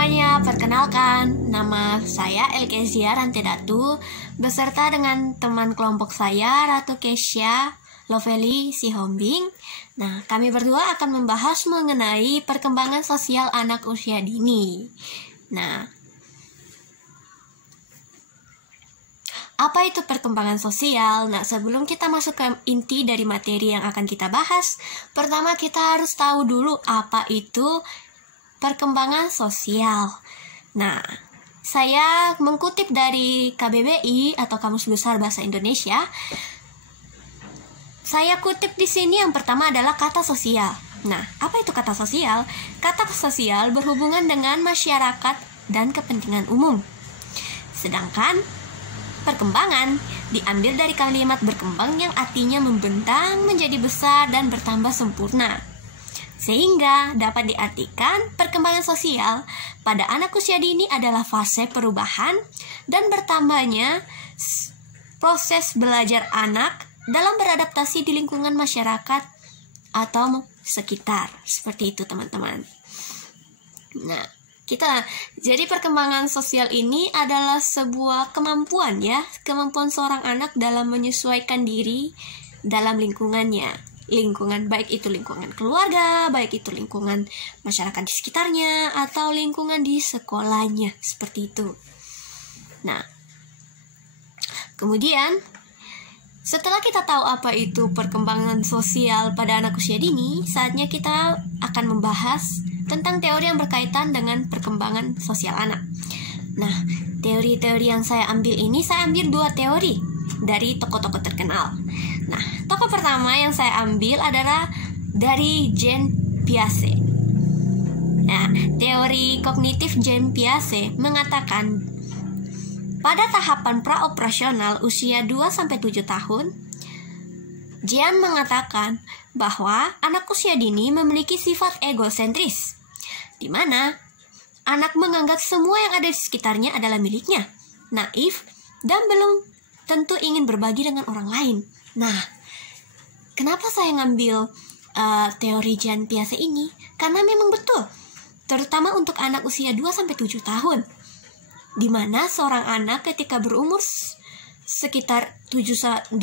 semuanya, perkenalkan, nama saya Elkezia Rantedatu beserta dengan teman kelompok saya, Ratu Kesya Lovely Sihombing. Nah, kami berdua akan membahas mengenai perkembangan sosial anak usia dini. Nah, apa itu perkembangan sosial? Nah, sebelum kita masuk ke inti dari materi yang akan kita bahas, pertama kita harus tahu dulu apa itu perkembangan sosial. Nah, saya mengutip dari KBBI atau Kamus Besar Bahasa Indonesia. Saya kutip di sini yang pertama adalah kata sosial. Nah, apa itu kata sosial? Kata sosial berhubungan dengan masyarakat dan kepentingan umum. Sedangkan perkembangan diambil dari kalimat berkembang yang artinya membentang menjadi besar dan bertambah sempurna. Sehingga dapat diartikan perkembangan sosial pada anak usia dini adalah fase perubahan dan bertambahnya proses belajar anak dalam beradaptasi di lingkungan masyarakat atau sekitar. Seperti itu, teman-teman. Nah, jadi perkembangan sosial ini adalah sebuah kemampuan kemampuan seorang anak dalam menyesuaikan diri dalam lingkungannya. Lingkungan, baik itu lingkungan keluarga, baik itu lingkungan masyarakat di sekitarnya, atau lingkungan di sekolahnya, seperti itu. Nah, kemudian setelah kita tahu apa itu perkembangan sosial pada anak usia dini, saatnya kita akan membahas tentang teori yang berkaitan dengan perkembangan sosial anak. Nah, teori-teori yang saya ambil ini, saya ambil 2 teori dari tokoh-tokoh terkenal. Nah, tokoh pertama yang saya ambil adalah dari Jean Piaget. Nah, teori kognitif Jean Piaget mengatakan pada tahapan praoperasional usia 2-7 tahun, Jean mengatakan bahwa anak usia dini memiliki sifat egosentris, di mana anak menganggap semua yang ada di sekitarnya adalah miliknya, naif, dan belum tentu ingin berbagi dengan orang lain. Nah, kenapa saya ngambil teori Jean Piaget ini? Karena memang betul, terutama untuk anak usia 2-7 tahun, di mana seorang anak ketika berumur sekitar 2-7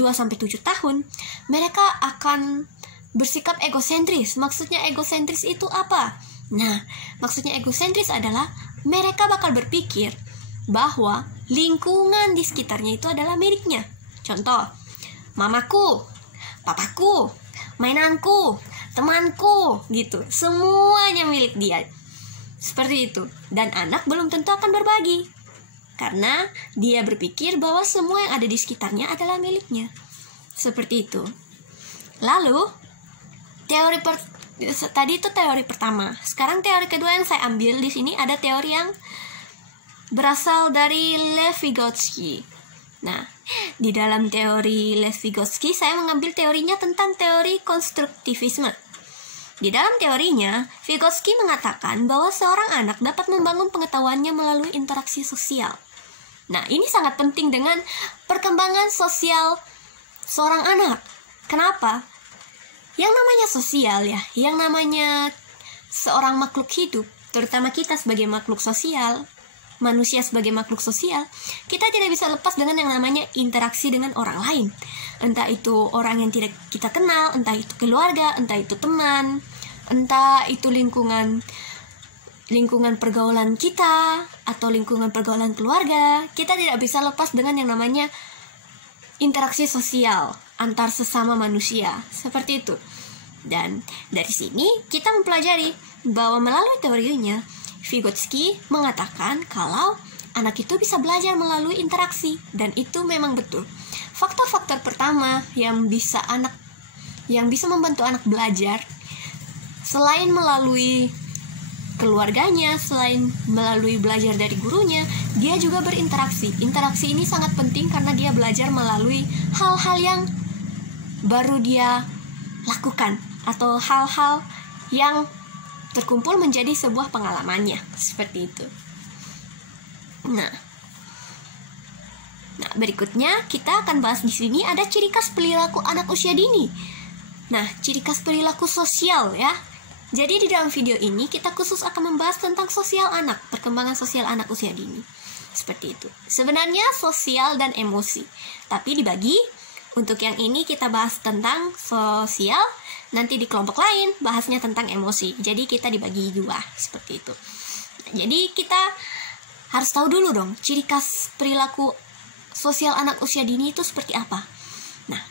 tahun, mereka akan bersikap egosentris. Maksudnya egosentris itu apa? Nah, maksudnya egosentris adalah mereka bakal berpikir bahwa lingkungan di sekitarnya itu adalah miliknya. Contoh, mamaku, papaku, mainanku, temanku, gitu. Semuanya milik dia. Seperti itu. Dan anak belum tentu akan berbagi, karena dia berpikir bahwa semua yang ada di sekitarnya adalah miliknya. Seperti itu. Lalu, tadi itu teori pertama. Sekarang teori kedua yang saya ambil di sini ada teori yang berasal dari Lev Vygotsky. Nah, di dalam teori Lev Vygotsky saya mengambil teorinya tentang teori konstruktivisme. Di dalam teorinya, Vygotsky mengatakan bahwa seorang anak dapat membangun pengetahuannya melalui interaksi sosial. Nah, ini sangat penting dengan perkembangan sosial seorang anak. Kenapa? Yang namanya sosial yang namanya seorang makhluk hidup, terutama kita sebagai makhluk sosial, manusia sebagai makhluk sosial, kita tidak bisa lepas dengan yang namanya interaksi dengan orang lain. Entah itu orang yang tidak kita kenal, entah itu keluarga, entah itu teman, entah itu lingkungan pergaulan kita, atau lingkungan pergaulan keluarga. Kita tidak bisa lepas dengan yang namanya interaksi sosial antar sesama manusia, seperti itu. Dan dari sini kita mempelajari bahwa melalui teorinya, Vygotsky mengatakan kalau anak itu bisa belajar melalui interaksi, dan itu memang betul. Faktor-faktor pertama yang bisa membantu anak belajar, selain melalui keluarganya, selain melalui belajar dari gurunya, dia juga berinteraksi. Interaksi ini sangat penting karena dia belajar melalui hal-hal yang baru dia lakukan, atau hal-hal yang terkumpul menjadi sebuah pengalamannya, seperti itu. Nah, berikutnya kita akan bahas di sini ada ciri khas perilaku anak usia dini. Nah, ciri khas perilaku sosial Jadi di dalam video ini kita khusus akan membahas tentang sosial anak, perkembangan sosial anak usia dini. Seperti itu. Sebenarnya sosial dan emosi, tapi dibagi. Untuk yang ini kita bahas tentang sosial, nanti di kelompok lain bahasnya tentang emosi. Jadi kita dibagi dua, seperti itu. Jadi kita harus tahu dulu dong, ciri khas perilaku sosial anak usia dini itu seperti apa. Nah,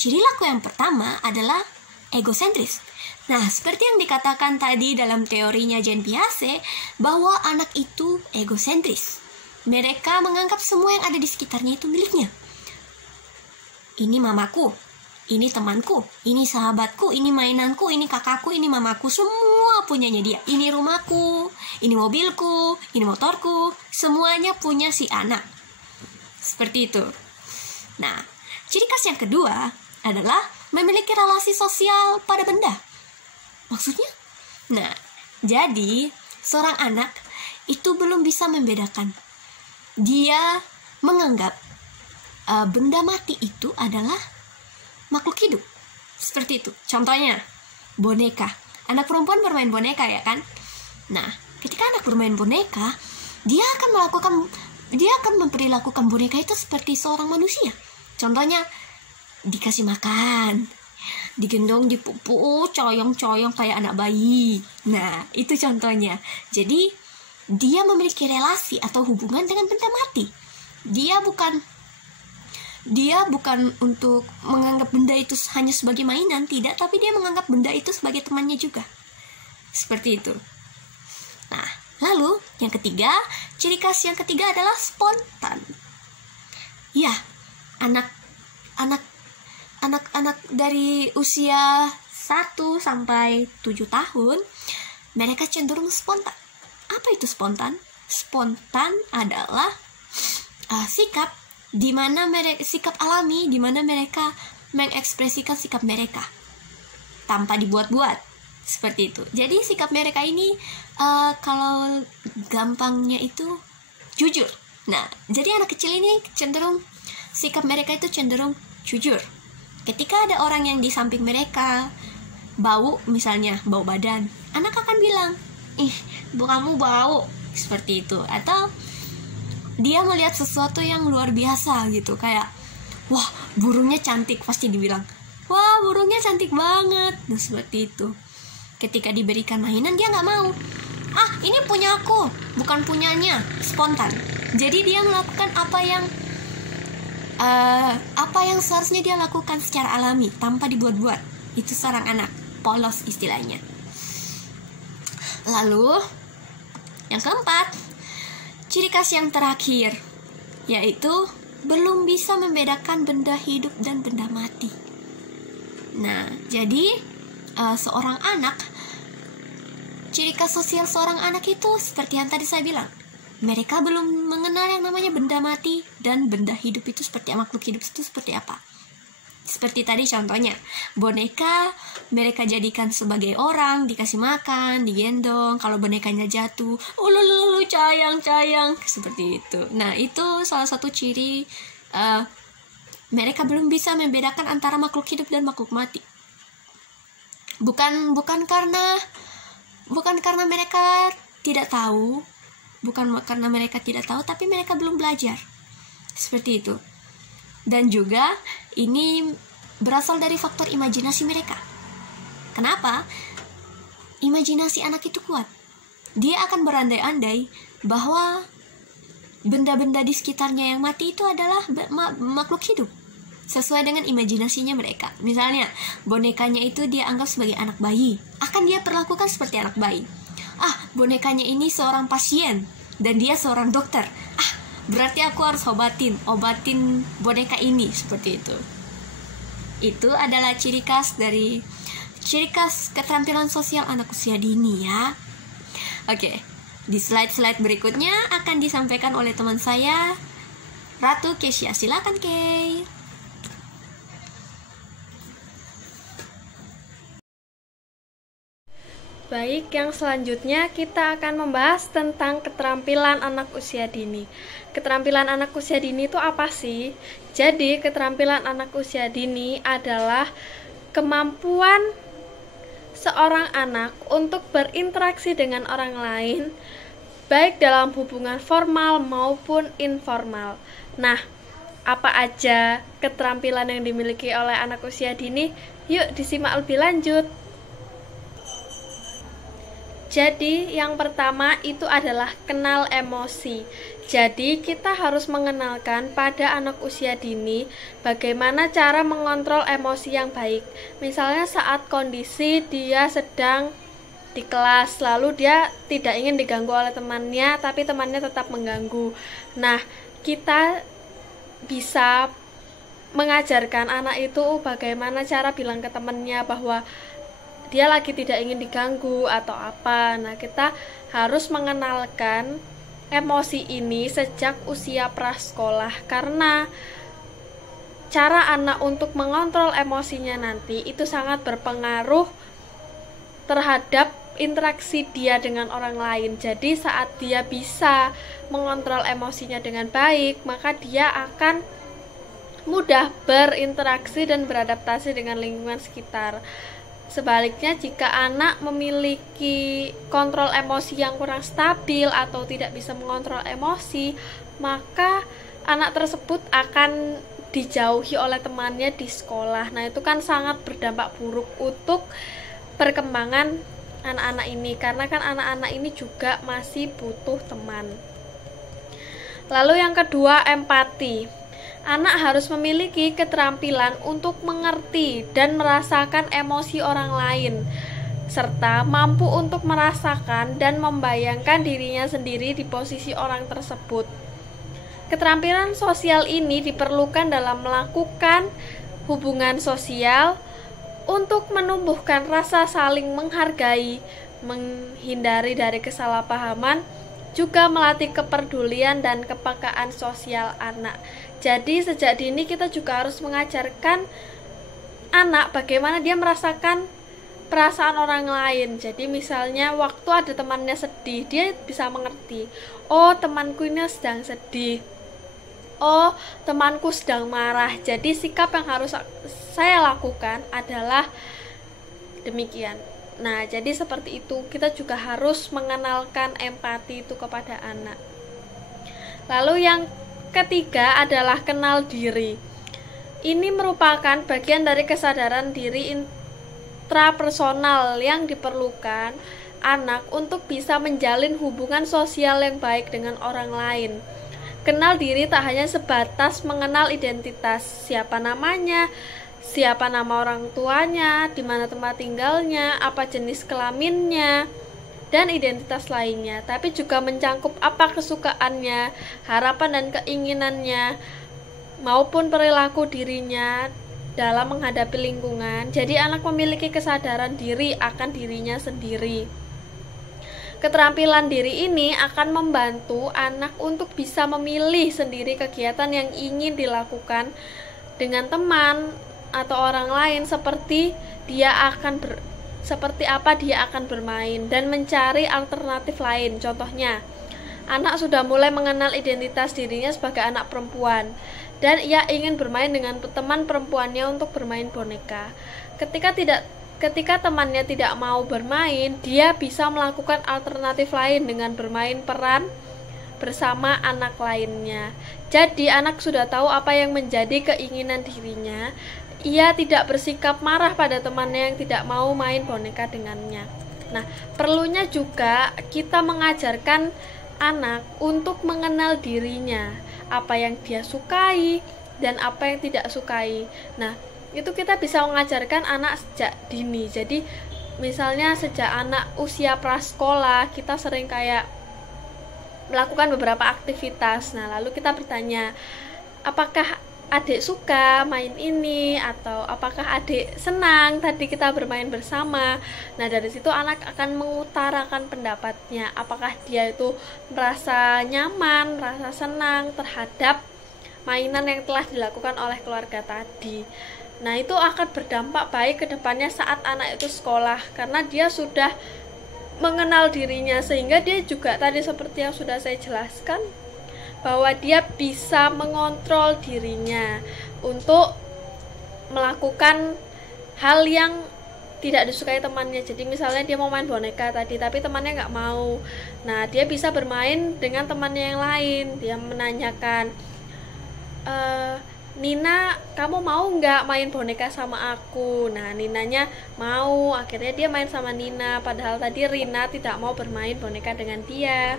ciri laku yang pertama adalah egosentris. Nah, seperti yang dikatakan tadi dalam teorinya Jean Piaget, bahwa anak itu egosentris. Mereka menganggap semua yang ada di sekitarnya itu miliknya. Ini mamaku, ini temanku, ini sahabatku, ini mainanku, ini kakakku, ini mamaku, semua punyanya dia. Ini rumahku, ini mobilku, ini motorku, semuanya punya si anak. Seperti itu. Nah, ciri khas yang kedua adalah memiliki relasi sosial pada benda. Maksudnya? Nah, jadi seorang anak itu belum bisa membedakan. Dia menganggap benda mati itu adalah makhluk hidup. Seperti itu. Contohnya, boneka. Anak perempuan bermain boneka, ya kan? Nah, ketika anak bermain boneka, dia akan memperlakukan boneka itu seperti seorang manusia. Contohnya, dikasih makan, digendong, dipupuk, coyong-coyong kayak anak bayi. Nah, itu contohnya. Jadi, dia memiliki relasi atau hubungan dengan benda mati. Dia bukan untuk menganggap benda itu hanya sebagai mainan, tidak, tapi dia menganggap benda itu sebagai temannya juga. Seperti itu. Nah, lalu yang ketiga, ciri khas yang ketiga adalah spontan. Ya, anak dari usia 1 sampai 7 tahun, mereka cenderung spontan. Apa itu spontan? Spontan adalah sikap alami di mana mereka mengekspresikan sikap mereka tanpa dibuat-buat. Seperti itu. Jadi sikap mereka ini kalau gampangnya itu jujur. Nah, jadi anak kecil ini cenderung sikap mereka itu cenderung jujur. Ketika ada orang yang di samping mereka bau, misalnya bau badan, anak akan bilang, kamu bau, seperti itu. Atau dia melihat sesuatu yang luar biasa gitu, kayak wah, burungnya cantik, pasti dibilang, wah, burungnya cantik banget. Nah, seperti itu. Ketika diberikan mainan, dia nggak mau. Ini punya aku, bukan punyanya. Spontan. Jadi dia melakukan apa yang seharusnya dia lakukan secara alami, tanpa dibuat-buat. Itu seorang anak polos istilahnya. Lalu yang keempat, ciri khas yang terakhir, yaitu belum bisa membedakan benda hidup dan benda mati. Nah, jadi seorang anak, ciri khas sosial seorang anak itu seperti yang tadi saya bilang, mereka belum mengenal yang namanya benda mati dan benda hidup itu seperti makhluk hidup itu seperti apa. Seperti tadi contohnya, boneka mereka jadikan sebagai orang, dikasih makan, digendong. Kalau bonekanya jatuh, lulu sayang, seperti itu. Nah, itu salah satu ciri mereka belum bisa membedakan antara makhluk hidup dan makhluk mati. Bukan karena mereka tidak tahu, tapi mereka belum belajar. Seperti itu. Dan juga ini berasal dari faktor imajinasi mereka. Kenapa? Imajinasi anak itu kuat. Dia akan berandai-andai bahwa benda-benda di sekitarnya yang mati itu adalah makhluk hidup, sesuai dengan imajinasinya mereka. Misalnya, bonekanya itu dia anggap sebagai anak bayi, akan dia perlakukan seperti anak bayi. Bonekanya ini seorang pasien dan dia seorang dokter. Berarti aku harus obatin boneka ini, seperti itu. Itu adalah ciri khas keterampilan sosial anak usia dini, ya. Oke, di slide berikutnya akan disampaikan oleh teman saya, Ratu Kesia. Silakan, Kay. Baik, yang selanjutnya kita akan membahas tentang keterampilan anak usia dini. Keterampilan anak usia dini itu apa sih? Jadi, keterampilan anak usia dini adalah kemampuan seorang anak untuk berinteraksi dengan orang lain, baik dalam hubungan formal maupun informal. Nah, apa aja keterampilan yang dimiliki oleh anak usia dini? Yuk disimak lebih lanjut. Jadi, yang pertama itu adalah kenal emosi. Jadi, kita harus mengenalkan pada anak usia dini bagaimana cara mengontrol emosi yang baik. Misalnya saat kondisi dia sedang di kelas, lalu dia tidak ingin diganggu oleh temannya, tapi temannya tetap mengganggu. Nah, kita bisa mengajarkan anak itu bagaimana cara bilang ke temannya bahwa dia lagi tidak ingin diganggu atau apa. Nah, kita harus mengenalkan emosi ini sejak usia prasekolah, karena cara anak untuk mengontrol emosinya nanti itu sangat berpengaruh terhadap interaksi dia dengan orang lain. Jadi saat dia bisa mengontrol emosinya dengan baik, maka dia akan mudah berinteraksi dan beradaptasi dengan lingkungan sekitar. Sebaliknya, jika anak memiliki kontrol emosi yang kurang stabil atau tidak bisa mengontrol emosi, maka anak tersebut akan dijauhi oleh temannya di sekolah. Nah, itu kan sangat berdampak buruk untuk perkembangan anak-anak ini, karena kan anak-anak ini juga masih butuh teman. Lalu yang kedua, empati. Anak harus memiliki keterampilan untuk mengerti dan merasakan emosi orang lain, serta mampu untuk merasakan dan membayangkan dirinya sendiri di posisi orang tersebut. Keterampilan sosial ini diperlukan dalam melakukan hubungan sosial untuk menumbuhkan rasa saling menghargai, menghindari dari kesalahpahaman, juga melatih kepedulian dan kepekaan sosial anak. Jadi sejak dini kita juga harus mengajarkan anak bagaimana dia merasakan perasaan orang lain. Jadi misalnya waktu ada temannya sedih, dia bisa mengerti, oh temanku ini sedang sedih, oh temanku sedang marah. Jadi sikap yang harus saya lakukan adalah demikian. Nah, jadi seperti itu, kita juga harus mengenalkan empati itu kepada anak. Lalu yang ketiga adalah kenal diri. Ini merupakan bagian dari kesadaran diri intrapersonal yang diperlukan anak untuk bisa menjalin hubungan sosial yang baik dengan orang lain. Kenal diri tak hanya sebatas mengenal identitas, siapa namanya, siapa nama orang tuanya, di mana tempat tinggalnya, apa jenis kelaminnya, dan identitas lainnya, tapi juga mencangkup apa kesukaannya, harapan dan keinginannya, maupun perilaku dirinya dalam menghadapi lingkungan. Jadi anak memiliki kesadaran diri akan dirinya sendiri. Keterampilan diri ini akan membantu anak untuk bisa memilih sendiri kegiatan yang ingin dilakukan dengan teman atau orang lain, seperti apa dia akan bermain dan mencari alternatif lain. Contohnya, anak sudah mulai mengenal identitas dirinya sebagai anak perempuan dan ia ingin bermain dengan teman perempuannya untuk bermain boneka. Ketika temannya tidak mau bermain, dia bisa melakukan alternatif lain dengan bermain peran bersama anak lainnya. Jadi anak sudah tahu apa yang menjadi keinginan dirinya. Ia tidak bersikap marah pada temannya yang tidak mau main boneka dengannya. Nah, perlunya juga kita mengajarkan anak untuk mengenal dirinya, apa yang dia sukai dan apa yang tidak sukai. Nah, itu kita bisa mengajarkan anak sejak dini. Jadi, misalnya sejak anak usia prasekolah, kita sering kayak melakukan beberapa aktivitas. Nah, lalu kita bertanya, apakah adik suka main ini, atau apakah adik senang tadi kita bermain bersama. Nah, dari situ anak akan mengutarakan pendapatnya, apakah dia itu merasa nyaman, merasa senang terhadap mainan yang telah dilakukan oleh keluarga tadi. Nah, itu akan berdampak baik ke depannya saat anak itu sekolah, karena dia sudah mengenal dirinya, sehingga dia juga tadi seperti yang sudah saya jelaskan, bahwa dia bisa mengontrol dirinya untuk melakukan hal yang tidak disukai temannya. Jadi misalnya dia mau main boneka tadi tapi temannya nggak mau, nah dia bisa bermain dengan temannya yang lain. Dia menanyakan, Nina, kamu mau nggak main boneka sama aku? Nah, Ninanya mau. Akhirnya dia main sama Nina, padahal tadi Rina tidak mau bermain boneka dengan dia.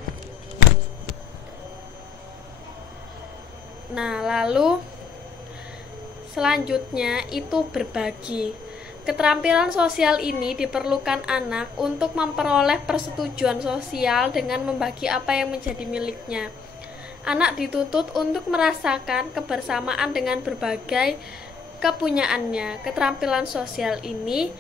Nah, lalu selanjutnya itu berbagi. Keterampilan sosial ini diperlukan anak untuk memperoleh persetujuan sosial dengan membagi apa yang menjadi miliknya. Anak dituntut untuk merasakan kebersamaan dengan berbagai kepunyaannya. Keterampilan sosial ini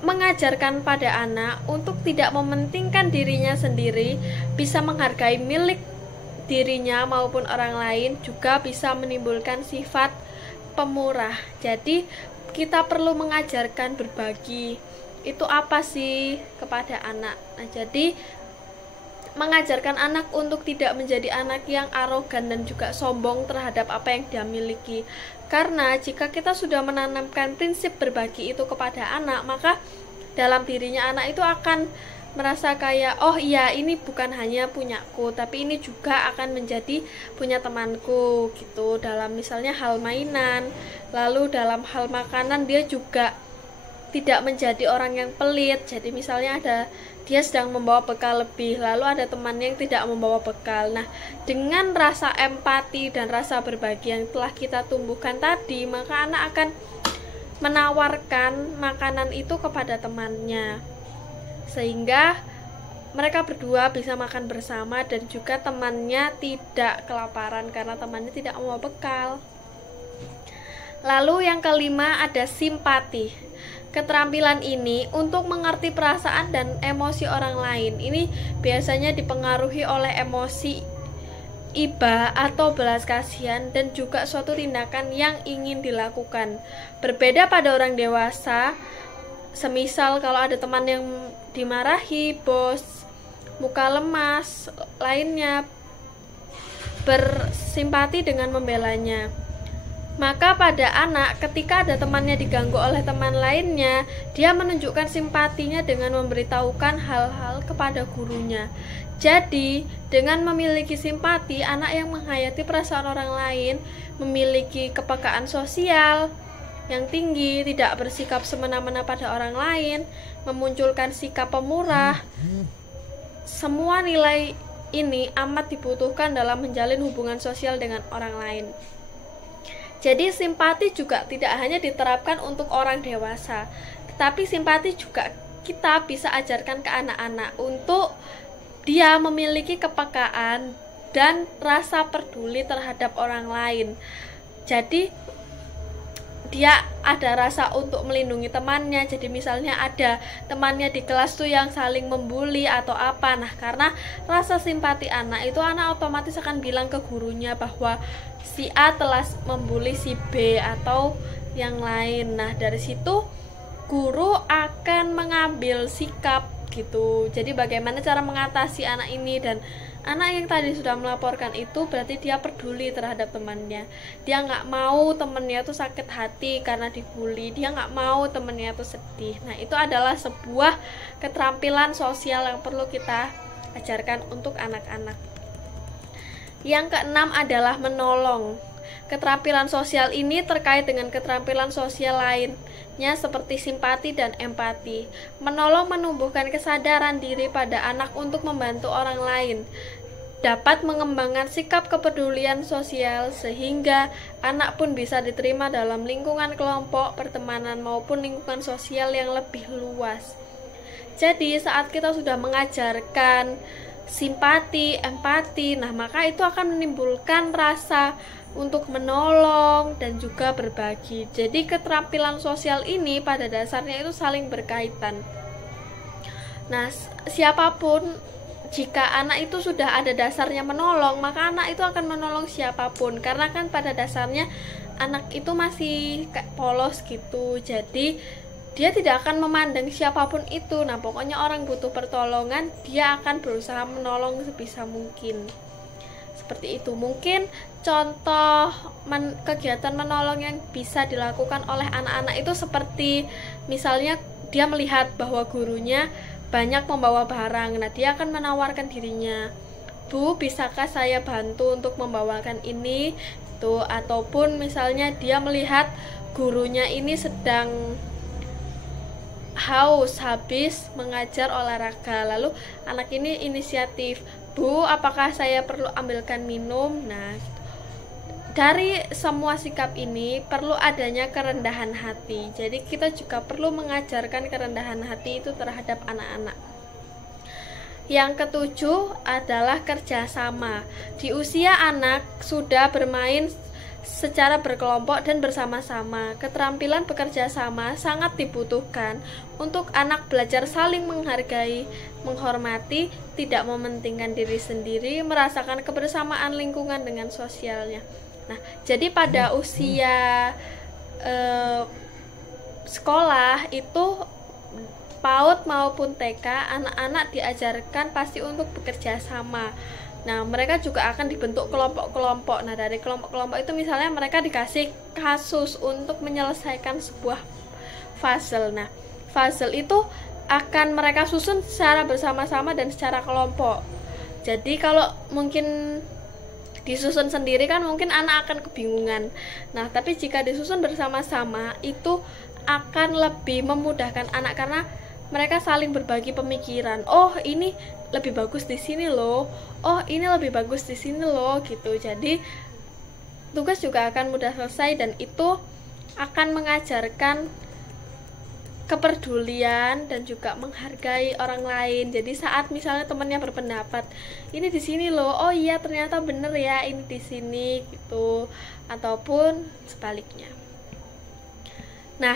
mengajarkan pada anak untuk tidak mementingkan dirinya sendiri, bisa menghargai milik dirinya maupun orang lain, juga bisa menimbulkan sifat pemurah. Jadi kita perlu mengajarkan berbagi. Itu apa sih kepada anak? Nah, jadi mengajarkan anak untuk tidak menjadi anak yang arogan dan juga sombong terhadap apa yang dia miliki. Karena jika kita sudah menanamkan prinsip berbagi itu kepada anak, maka dalam dirinya anak itu akan merasa kayak, oh iya, ini bukan hanya punyaku, tapi ini juga akan menjadi punya temanku gitu. Dalam misalnya hal mainan, lalu dalam hal makanan dia juga tidak menjadi orang yang pelit. Jadi misalnya dia sedang membawa bekal lebih, lalu ada temannya yang tidak membawa bekal. Nah, dengan rasa empati dan rasa berbagi yang telah kita tumbuhkan tadi, maka anak akan menawarkan makanan itu kepada temannya, sehingga mereka berdua bisa makan bersama dan juga temannya tidak kelaparan karena temannya tidak membawa bekal. Lalu yang kelima ada simpati. Keterampilan ini untuk mengerti perasaan dan emosi orang lain. Ini biasanya dipengaruhi oleh emosi iba atau belas kasihan dan juga suatu tindakan yang ingin dilakukan. Berbeda pada orang dewasa, semisal kalau ada teman yang dimarahi, bos, muka lemas, lainnya, bersimpati dengan membelanya. Maka pada anak, ketika ada temannya diganggu oleh teman lainnya, dia menunjukkan simpatinya dengan memberitahukan hal-hal kepada gurunya. Jadi, dengan memiliki simpati, anak yang menghayati perasaan orang lain, memiliki kepekaan sosial yang tinggi, tidak bersikap semena-mena pada orang lain, memunculkan sikap pemurah. Semua nilai ini amat dibutuhkan dalam menjalin hubungan sosial dengan orang lain. Jadi simpati juga tidak hanya diterapkan untuk orang dewasa, tetapi simpati juga kita bisa ajarkan ke anak-anak untuk dia memiliki kepekaan dan rasa peduli terhadap orang lain. Jadi dia ada rasa untuk melindungi temannya. Jadi misalnya ada temannya di kelas tuh yang saling membuli atau apa, nah karena rasa simpati anak itu, anak otomatis akan bilang ke gurunya bahwa si A telah membuli si B atau yang lain. Nah dari situ guru akan mengambil sikap gitu. Jadi bagaimana cara mengatasi anak ini, dan anak yang tadi sudah melaporkan itu berarti dia peduli terhadap temannya. Dia nggak mau temannya tuh sakit hati karena dibully. Dia nggak mau temannya tuh sedih. Nah itu adalah sebuah keterampilan sosial yang perlu kita ajarkan untuk anak-anak. Yang keenam adalah menolong. Keterampilan sosial ini terkait dengan keterampilan sosial lainnya seperti simpati dan empati. Menolong menumbuhkan kesadaran diri pada anak untuk membantu orang lain, dapat mengembangkan sikap kepedulian sosial sehingga anak pun bisa diterima dalam lingkungan kelompok, pertemanan maupun lingkungan sosial yang lebih luas. Jadi saat kita sudah mengajarkan simpati, empati, nah maka itu akan menimbulkan rasa untuk menolong dan juga berbagi. Jadi keterampilan sosial ini pada dasarnya itu saling berkaitan. Nah, siapapun, jika anak itu sudah ada dasarnya menolong, maka anak itu akan menolong siapapun. Karena kan pada dasarnya anak itu masih kayak polos gitu. Jadi dia tidak akan memandang siapapun itu. Nah, pokoknya orang butuh pertolongan, dia akan berusaha menolong sebisa mungkin. seperti itu. Mungkin contoh kegiatan menolong yang bisa dilakukan oleh anak-anak itu seperti misalnya dia melihat bahwa gurunya banyak membawa barang. Nah, dia akan menawarkan dirinya, "Bu, bisakah saya bantu untuk membawakan ini?" Tuh, ataupun misalnya dia melihat gurunya ini sedang habis mengajar olahraga, lalu anak ini inisiatif, "Bu, apakah saya perlu ambilkan minum?" Nah, dari semua sikap ini perlu adanya kerendahan hati. Jadi kita juga perlu mengajarkan kerendahan hati itu terhadap anak-anak. Yang ketujuh adalah kerjasama. Di usia anak sudah bermain secara berkelompok dan bersama-sama. Keterampilan bekerja sama sangat dibutuhkan untuk anak belajar saling menghargai, menghormati, tidak mementingkan diri sendiri, merasakan kebersamaan lingkungan dengan sosialnya. Nah, jadi pada usia sekolah itu PAUD maupun TK, anak-anak diajarkan pasti untuk bekerja sama. Nah, mereka juga akan dibentuk kelompok-kelompok. Nah, dari kelompok-kelompok itu misalnya mereka dikasih kasus untuk menyelesaikan sebuah puzzle. Nah, puzzle itu akan mereka susun secara bersama-sama dan secara kelompok. Jadi kalau mungkin disusun sendiri kan mungkin anak akan kebingungan. Nah, tapi jika disusun bersama-sama itu akan lebih memudahkan anak karena mereka saling berbagi pemikiran. "Oh, ini lebih bagus di sini loh. Oh, ini lebih bagus di sini loh," gitu. Jadi tugas juga akan mudah selesai dan itu akan mengajarkan kepedulian dan juga menghargai orang lain. Jadi saat misalnya temannya berpendapat, "Ini di sini loh. Oh iya, ternyata bener ya ini di sini," gitu. Ataupun sebaliknya. Nah,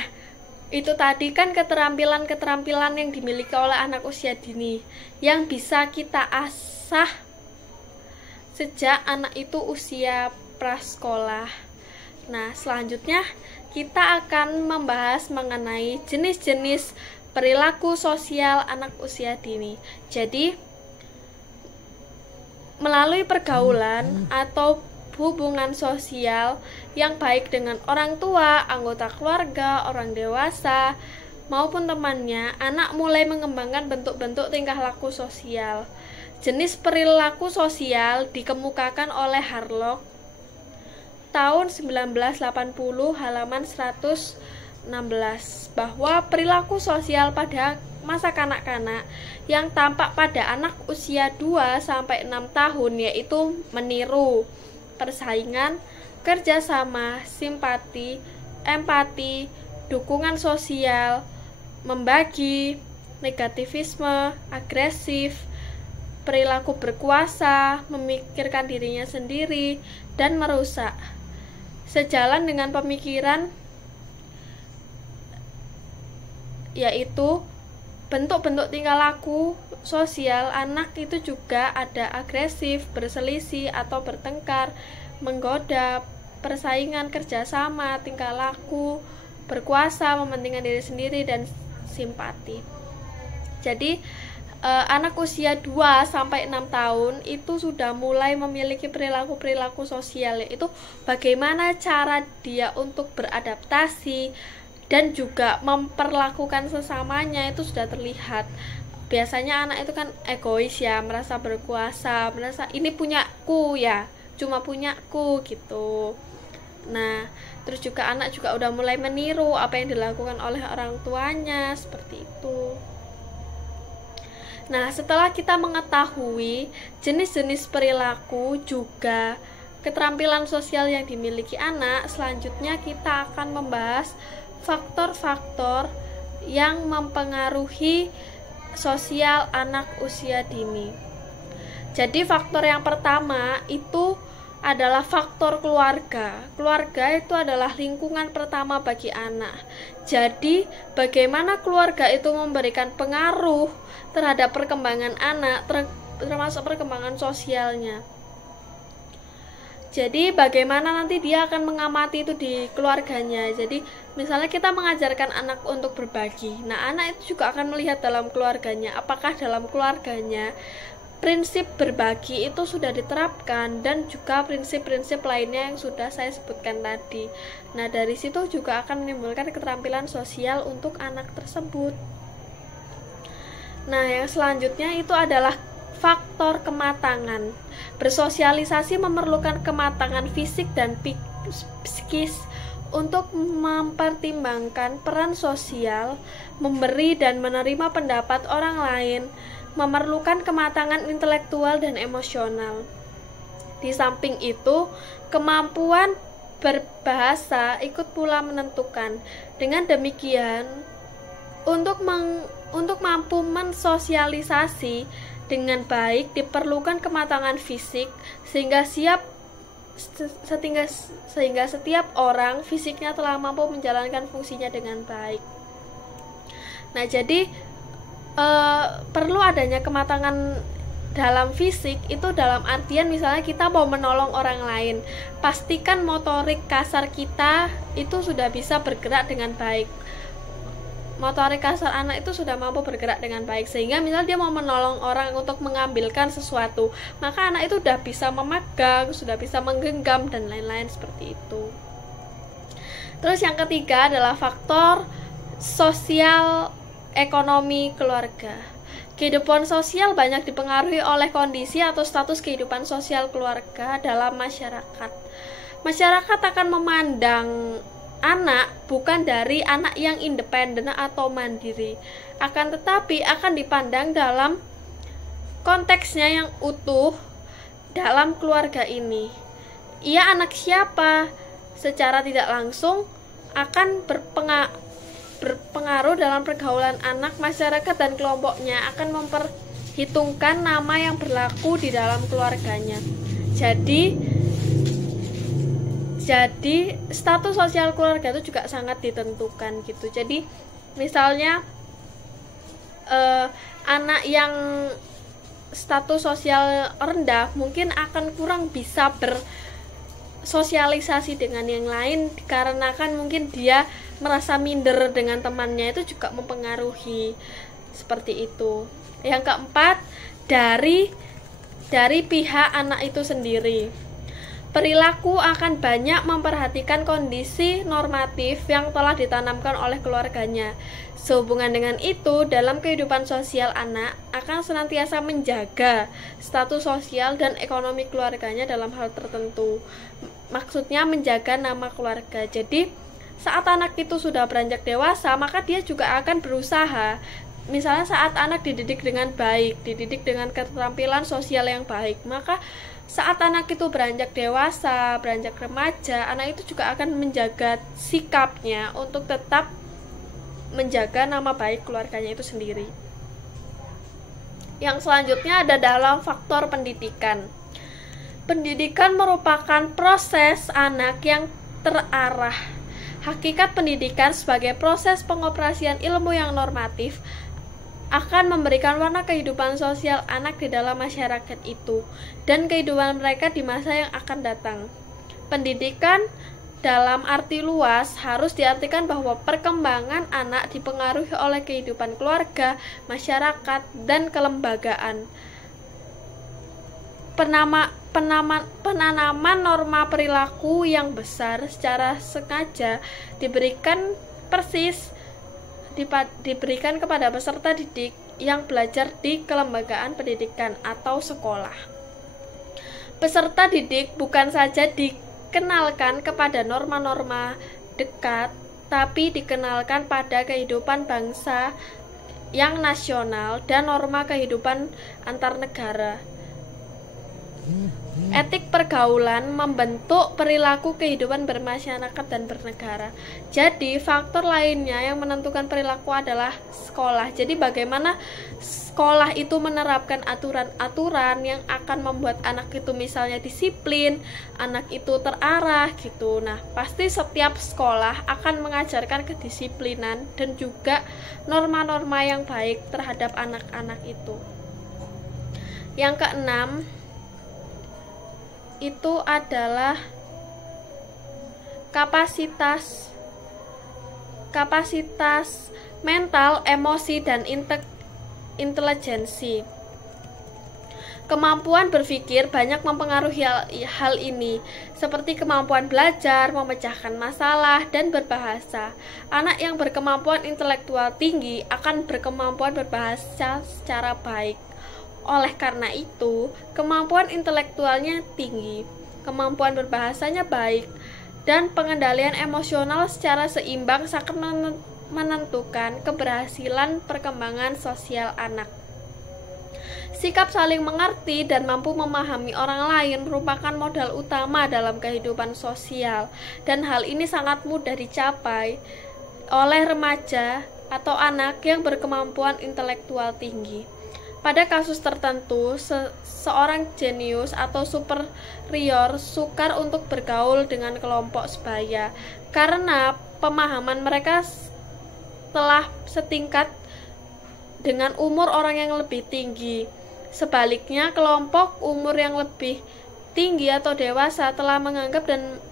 itu tadi kan keterampilan-keterampilan yang dimiliki oleh anak usia dini yang bisa kita asah sejak anak itu usia prasekolah. Nah, selanjutnya kita akan membahas mengenai jenis-jenis perilaku sosial anak usia dini. Jadi, melalui pergaulan atau hubungan sosial yang baik dengan orang tua, anggota keluarga, orang dewasa, maupun temannya, anak mulai mengembangkan bentuk-bentuk tingkah laku sosial. Jenis perilaku sosial dikemukakan oleh Harlock tahun 1980 halaman 116 bahwa perilaku sosial pada masa kanak-kanak yang tampak pada anak usia 2-6 tahun yaitu meniru, persaingan, kerjasama, simpati, empati, dukungan sosial, membagi, negativisme, agresif, perilaku berkuasa, memikirkan dirinya sendiri, dan merusak. Sejalan dengan pemikiran yaitu bentuk-bentuk tingkah laku sosial anak itu juga ada agresif, berselisih atau bertengkar, menggoda, persaingan, kerjasama, tingkah laku, berkuasa, mementingkan diri sendiri, dan simpati. Jadi anak usia 2-6 tahun itu sudah mulai memiliki perilaku-perilaku sosial, yaitu bagaimana cara dia untuk beradaptasi dan juga memperlakukan sesamanya itu sudah terlihat. Biasanya anak itu kan egois ya, merasa berkuasa, merasa ini punyaku ya, cuma punyaku gitu. Nah, terus juga anak juga udah mulai meniru apa yang dilakukan oleh orang tuanya, seperti itu. Nah, setelah kita mengetahui jenis-jenis perilaku juga keterampilan sosial yang dimiliki anak, selanjutnya kita akan membahas faktor-faktor yang mempengaruhi sosial anak usia dini. Jadi faktor yang pertama itu adalah faktor keluarga. Keluarga itu adalah lingkungan pertama bagi anak. Jadi bagaimana keluarga itu memberikan pengaruh terhadap perkembangan anak, termasuk perkembangan sosialnya. Jadi bagaimana nanti dia akan mengamati itu di keluarganya. Jadi misalnya kita mengajarkan anak untuk berbagi. Nah, anak itu juga akan melihat dalam keluarganya, apakah dalam keluarganya prinsip berbagi itu sudah diterapkan, dan juga prinsip-prinsip lainnya yang sudah saya sebutkan tadi. Nah, dari situ juga akan menimbulkan keterampilan sosial untuk anak tersebut. Nah, yang selanjutnya itu adalah faktor kematangan. Bersosialisasi memerlukan kematangan fisik dan psikis untuk mempertimbangkan peran sosial, memberi dan menerima pendapat orang lain, memerlukan kematangan intelektual dan emosional. Di samping itu, kemampuan berbahasa ikut pula menentukan. Dengan demikian, untuk mampu mensosialisasi dengan baik diperlukan kematangan fisik sehingga setiap orang fisiknya telah mampu menjalankan fungsinya dengan baik. Nah, jadi perlu adanya kematangan dalam fisik itu dalam artian misalnya kita mau menolong orang lain, pastikan motorik kasar kita itu sudah bisa bergerak dengan baik. Motorik kasar anak itu sudah mampu bergerak dengan baik, sehingga misalnya dia mau menolong orang untuk mengambilkan sesuatu, maka anak itu sudah bisa memegang, sudah bisa menggenggam, dan lain-lain seperti itu. Terus yang ketiga adalah faktor sosial ekonomi keluarga. Kehidupan sosial banyak dipengaruhi oleh kondisi atau status kehidupan sosial keluarga dalam masyarakat. Masyarakat akan memandang anak bukan dari anak yang independen atau mandiri, akan tetapi akan dipandang dalam konteksnya yang utuh dalam keluarga ini. Ia anak siapa? Secara tidak langsung akan berpengaruh dalam pergaulan anak, masyarakat, dan kelompoknya, akan memperhitungkan nama yang berlaku di dalam keluarganya. Jadi status sosial keluarga itu juga sangat ditentukan gitu. Jadi misalnya anak yang status sosial rendah mungkin akan kurang bisa bersosialisasi dengan yang lain, dikarenakan mungkin dia merasa minder dengan temannya, itu juga mempengaruhi seperti itu. Yang keempat, dari pihak anak itu sendiri. Perilaku akan banyak memperhatikan kondisi normatif yang telah ditanamkan oleh keluarganya. Sehubungan dengan itu, dalam kehidupan sosial anak akan senantiasa menjaga status sosial dan ekonomi keluarganya dalam hal tertentu. Maksudnya menjaga nama keluarga. Jadi, saat anak itu sudah beranjak dewasa, maka dia juga akan berusaha. Misalnya saat anak dididik dengan baik, dididik dengan keterampilan sosial yang baik, maka saat anak itu beranjak dewasa, beranjak remaja, anak itu juga akan menjaga sikapnya untuk tetap menjaga nama baik keluarganya itu sendiri. Yang selanjutnya ada dalam faktor pendidikan. Pendidikan merupakan proses anak yang terarah. Hakikat pendidikan sebagai proses pengoperasian ilmu yang normatif akan memberikan warna kehidupan sosial anak di dalam masyarakat itu dan kehidupan mereka di masa yang akan datang. Pendidikan dalam arti luas harus diartikan bahwa perkembangan anak dipengaruhi oleh kehidupan keluarga, masyarakat, dan kelembagaan. Penanaman norma perilaku yang besar secara sengaja diberikan kepada peserta didik yang belajar di kelembagaan pendidikan atau sekolah. Peserta didik bukan saja dikenalkan kepada norma-norma dekat, tapi dikenalkan pada kehidupan bangsa yang nasional dan norma kehidupan antar negara. Etik pergaulan membentuk perilaku kehidupan bermasyarakat dan bernegara. Jadi faktor lainnya yang menentukan perilaku adalah sekolah. Jadi bagaimana sekolah itu menerapkan aturan-aturan yang akan membuat anak itu misalnya disiplin, anak itu terarah gitu. Nah, pasti setiap sekolah akan mengajarkan kedisiplinan dan juga norma-norma yang baik terhadap anak-anak itu. Yang keenam itu adalah kapasitas mental, emosi, dan intelijensi. Kemampuan berpikir banyak mempengaruhi hal ini, seperti kemampuan belajar, memecahkan masalah, dan berbahasa. Anak yang berkemampuan intelektual tinggi akan berkemampuan berbahasa secara baik. Oleh karena itu, kemampuan intelektualnya tinggi, kemampuan berbahasanya baik, dan pengendalian emosional secara seimbang sangat menentukan keberhasilan perkembangan sosial anak. Sikap saling mengerti dan mampu memahami orang lain merupakan modal utama dalam kehidupan sosial, dan hal ini sangat mudah dicapai oleh remaja atau anak yang berkemampuan intelektual tinggi. Pada kasus tertentu, seorang jenius atau superior sukar untuk bergaul dengan kelompok sebaya karena pemahaman mereka telah setingkat dengan umur orang yang lebih tinggi. Sebaliknya, kelompok umur yang lebih tinggi atau dewasa telah menganggap dan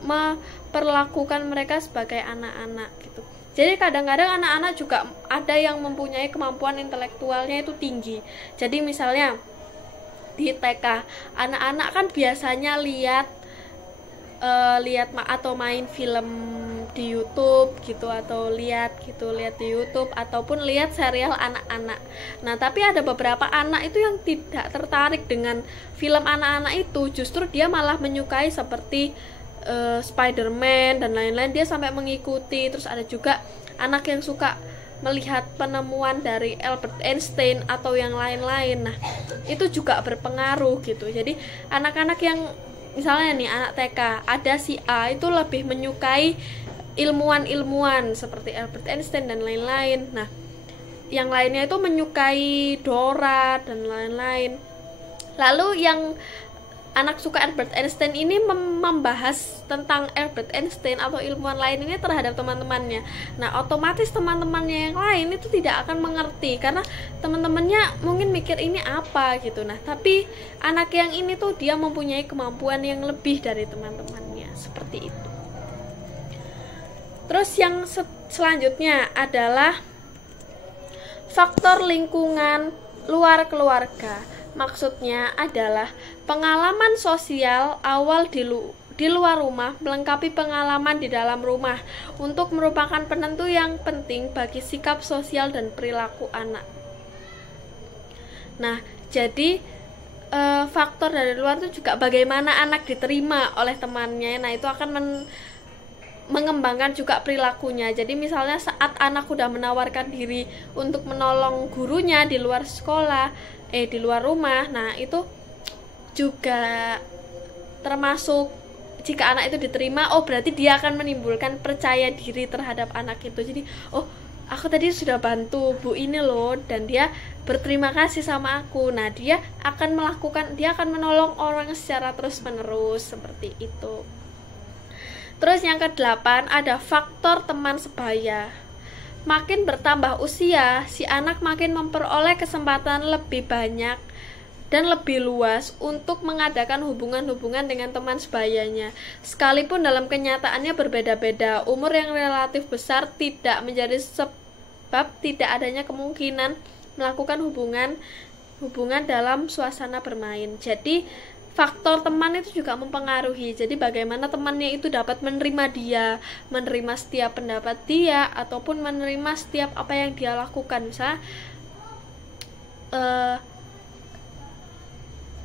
memperlakukan mereka sebagai anak-anak gitu. Jadi kadang-kadang anak-anak juga ada yang mempunyai kemampuan intelektualnya itu tinggi. Jadi misalnya di TK, anak-anak kan biasanya lihat atau main film di YouTube gitu, atau lihat di YouTube ataupun lihat serial anak-anak. Nah, tapi ada beberapa anak itu yang tidak tertarik dengan film anak-anak itu, justru dia malah menyukai seperti Spider-Man dan lain-lain, dia sampai mengikuti. Terus ada juga anak yang suka melihat penemuan dari Albert Einstein atau yang lain-lain. Nah, itu juga berpengaruh gitu. Jadi anak-anak yang misalnya nih anak TK, ada si A itu lebih menyukai ilmuwan-ilmuwan seperti Albert Einstein dan lain-lain. Nah, yang lainnya itu menyukai Dora dan lain-lain. Lalu yang anak suka Albert Einstein ini membahas tentang Albert Einstein atau ilmuwan lain ini terhadap teman-temannya. Nah, otomatis teman-temannya yang lain itu tidak akan mengerti karena teman-temannya mungkin mikir ini apa gitu. Nah, tapi anak yang ini tuh dia mempunyai kemampuan yang lebih dari teman-temannya, seperti itu. Terus yang selanjutnya adalah faktor lingkungan luar keluarga. Maksudnya adalah pengalaman sosial awal di luar rumah melengkapi pengalaman di dalam rumah untuk merupakan penentu yang penting bagi sikap sosial dan perilaku anak. Nah, jadi faktor dari luar itu juga bagaimana anak diterima oleh temannya. Nah, itu akan mengembangkan juga perilakunya. Jadi misalnya saat anak udah menawarkan diri untuk menolong gurunya di luar sekolah, di luar rumah, nah itu juga termasuk jika anak itu diterima, berarti dia akan menimbulkan percaya diri terhadap anak itu. Jadi, aku tadi sudah bantu Bu ini loh, dan dia berterima kasih sama aku. Nah, dia akan menolong orang secara terus-menerus seperti itu. Terus yang ke-8 ada faktor teman sebaya. Makin bertambah usia, si anak makin memperoleh kesempatan lebih banyak dan lebih luas untuk mengadakan hubungan-hubungan dengan teman sebayanya. Sekalipun dalam kenyataannya berbeda-beda, umur yang relatif besar tidak menjadi sebab tidak adanya kemungkinan melakukan hubungan dalam suasana bermain. Jadi faktor teman itu juga mempengaruhi. Jadi bagaimana temannya itu dapat menerima dia, menerima setiap pendapat dia, ataupun menerima setiap apa yang dia lakukan. Misalnya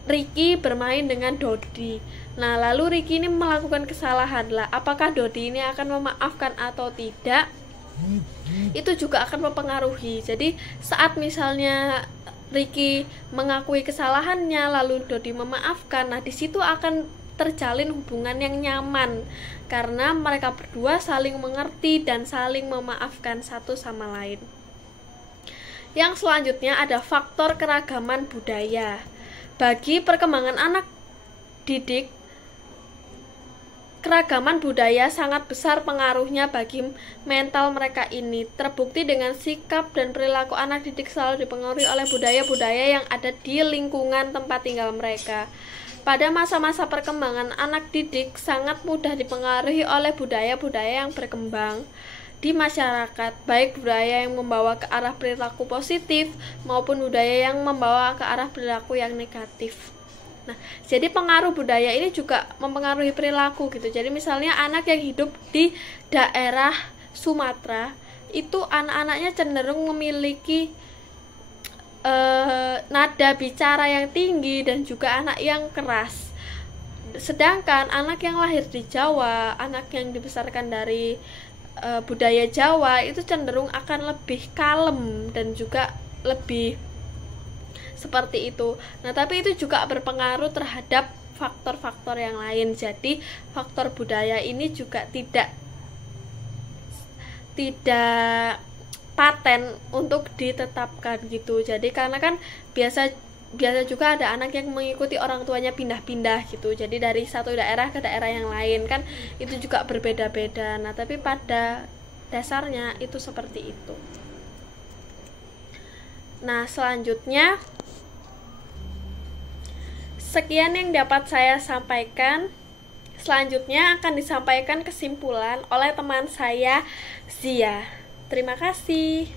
Ricky bermain dengan Dodi. Nah, lalu Ricky ini melakukan kesalahan lah. Apakah Dodi ini akan memaafkan atau tidak? Itu juga akan mempengaruhi. Jadi saat misalnya Ricky mengakui kesalahannya lalu Dodi memaafkan, nah di situ akan terjalin hubungan yang nyaman karena mereka berdua saling mengerti dan saling memaafkan satu sama lain. Yang selanjutnya ada faktor keragaman budaya. Bagi perkembangan anak didik, keragaman budaya sangat besar pengaruhnya bagi mental mereka ini. Terbukti dengan sikap dan perilaku anak didik selalu dipengaruhi oleh budaya-budaya yang ada di lingkungan tempat tinggal mereka. Pada masa-masa perkembangan, anak didik sangat mudah dipengaruhi oleh budaya-budaya yang berkembang di masyarakat, baik budaya yang membawa ke arah perilaku positif maupun budaya yang membawa ke arah perilaku yang negatif. Nah, jadi pengaruh budaya ini juga mempengaruhi perilaku gitu. Jadi misalnya anak yang hidup di daerah Sumatera, itu anak-anaknya cenderung memiliki nada bicara yang tinggi dan juga anak yang keras. Sedangkan anak yang lahir di Jawa, anak yang dibesarkan dari budaya Jawa itu cenderung akan lebih kalem dan juga lebih seperti itu. Nah, tapi itu juga berpengaruh terhadap faktor-faktor yang lain. Jadi, faktor budaya ini juga tidak paten untuk ditetapkan gitu. Jadi karena kan biasa juga ada anak yang mengikuti orang tuanya pindah-pindah gitu. Jadi dari satu daerah ke daerah yang lain kan itu juga berbeda-beda. Nah, tapi pada dasarnya itu seperti itu. Nah, selanjutnya sekian yang dapat saya sampaikan. Selanjutnya akan disampaikan kesimpulan oleh teman saya, Zia. Terima kasih.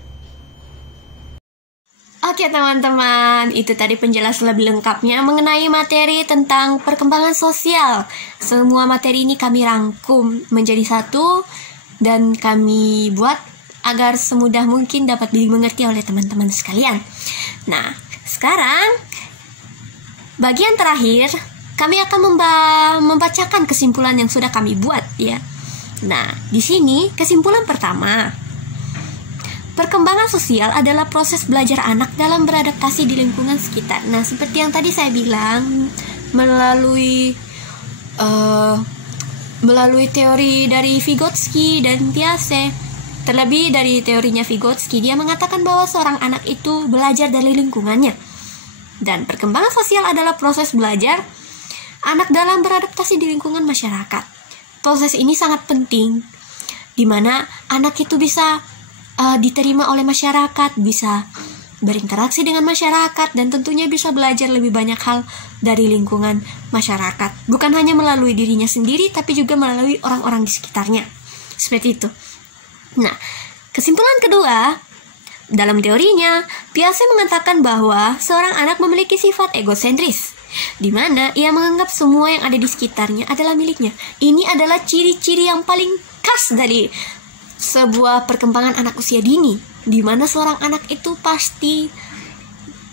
Oke teman-teman, itu tadi penjelasan lebih lengkapnya mengenai materi tentang perkembangan sosial. Semua materi ini kami rangkum menjadi satu dan kami buat agar semudah mungkin dapat dimengerti oleh teman-teman sekalian. Nah, sekarang bagian terakhir kami akan membacakan kesimpulan yang sudah kami buat ya. Nah, di sini kesimpulan pertama. Perkembangan sosial adalah proses belajar anak dalam beradaptasi di lingkungan sekitar. Nah, seperti yang tadi saya bilang, melalui teori dari Vygotsky dan Piaget, terlebih dari teorinya Vygotsky, dia mengatakan bahwa seorang anak itu belajar dari lingkungannya. Dan perkembangan sosial adalah proses belajar anak dalam beradaptasi di lingkungan masyarakat. Proses ini sangat penting, di mana anak itu bisa diterima oleh masyarakat, bisa berinteraksi dengan masyarakat, dan tentunya bisa belajar lebih banyak hal dari lingkungan masyarakat. Bukan hanya melalui dirinya sendiri, tapi juga melalui orang-orang di sekitarnya. Seperti itu. Nah, kesimpulan kedua, dalam teorinya, Piaget mengatakan bahwa seorang anak memiliki sifat egosentris, di mana ia menganggap semua yang ada di sekitarnya adalah miliknya. Ini adalah ciri-ciri yang paling khas dari sebuah perkembangan anak usia dini, di mana seorang anak itu pasti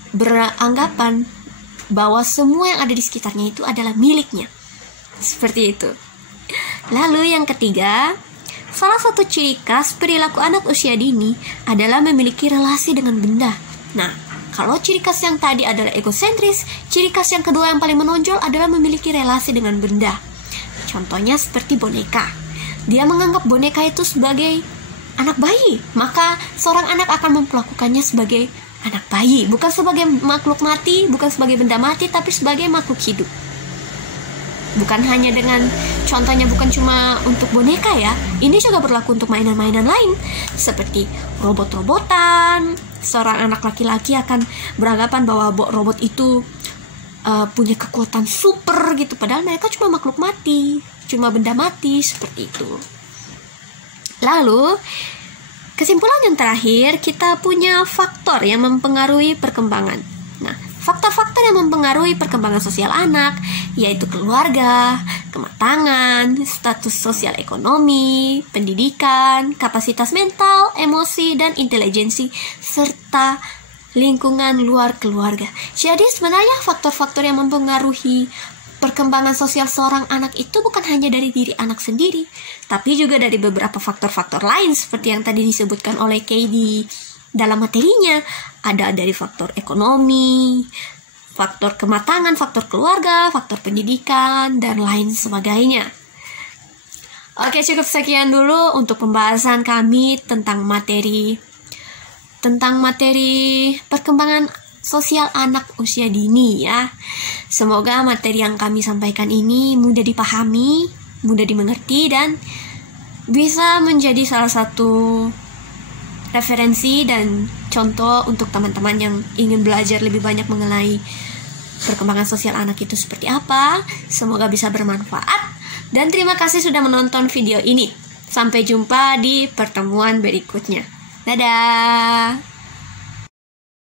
beranggapan bahwa semua yang ada di sekitarnya itu adalah miliknya. Seperti itu. Lalu yang ketiga, salah satu ciri khas perilaku anak usia dini adalah memiliki relasi dengan benda. Nah, kalau ciri khas yang tadi adalah egosentris, ciri khas yang kedua yang paling menonjol adalah memiliki relasi dengan benda. Contohnya seperti boneka. Dia menganggap boneka itu sebagai anak bayi, maka seorang anak akan memperlakukannya sebagai anak bayi, bukan sebagai makhluk mati, bukan sebagai benda mati, tapi sebagai makhluk hidup. Bukan hanya dengan, contohnya bukan cuma untuk boneka ya, ini juga berlaku untuk mainan-mainan lain, seperti robot-robotan. Seorang anak laki-laki akan beranggapan bahwa robot itu punya kekuatan super gitu, padahal mereka cuma makhluk mati, cuma benda mati, seperti itu. Lalu, kesimpulan yang terakhir, kita punya faktor yang mempengaruhi perkembangan. Nah, faktor-faktor yang mempengaruhi perkembangan sosial anak, yaitu keluarga, kematangan, status sosial ekonomi, pendidikan, kapasitas mental, emosi, dan intelijensi, serta lingkungan luar keluarga. Jadi sebenarnya faktor-faktor yang mempengaruhi perkembangan sosial seorang anak itu bukan hanya dari diri anak sendiri, tapi juga dari beberapa faktor-faktor lain seperti yang tadi disebutkan oleh Kay di dalam materinya. Ada dari faktor ekonomi, faktor kematangan, faktor keluarga, faktor pendidikan, dan lain sebagainya. Oke, cukup sekian dulu untuk pembahasan kami tentang materi perkembangan sosial anak usia dini ya. Semoga materi yang kami sampaikan ini mudah dipahami, mudah dimengerti, dan bisa menjadi salah satu referensi dan contoh untuk teman-teman yang ingin belajar lebih banyak mengenai perkembangan sosial anak itu seperti apa. Semoga bisa bermanfaat, dan terima kasih sudah menonton video ini. Sampai jumpa di pertemuan berikutnya. Dadah!